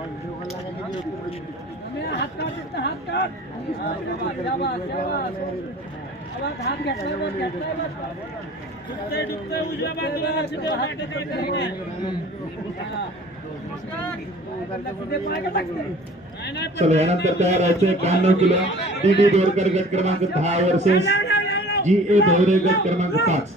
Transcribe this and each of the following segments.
चलो यानंतर तयार व्हायचे ब्याण्णव किलो डी डी बोरकर गट क्रमांक दहा वर्सेस जी ए भोवरे गट क्रमांक पाच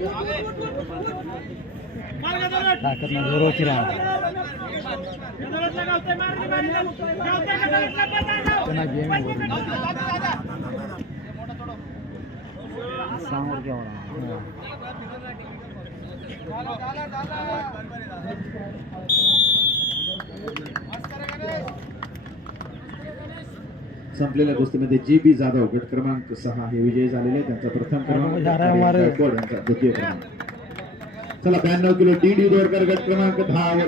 ताकद ना जोराची त्यांना गेम संपलेल्या गोष्टीमध्ये जी बी जाधव गट क्रमांक सहा हे विजयी झालेले त्यांचा प्रथम क्रमांक क्रमांक चला ब्याण्णव किलो डी डी दोरकर गट क्रमांक दहा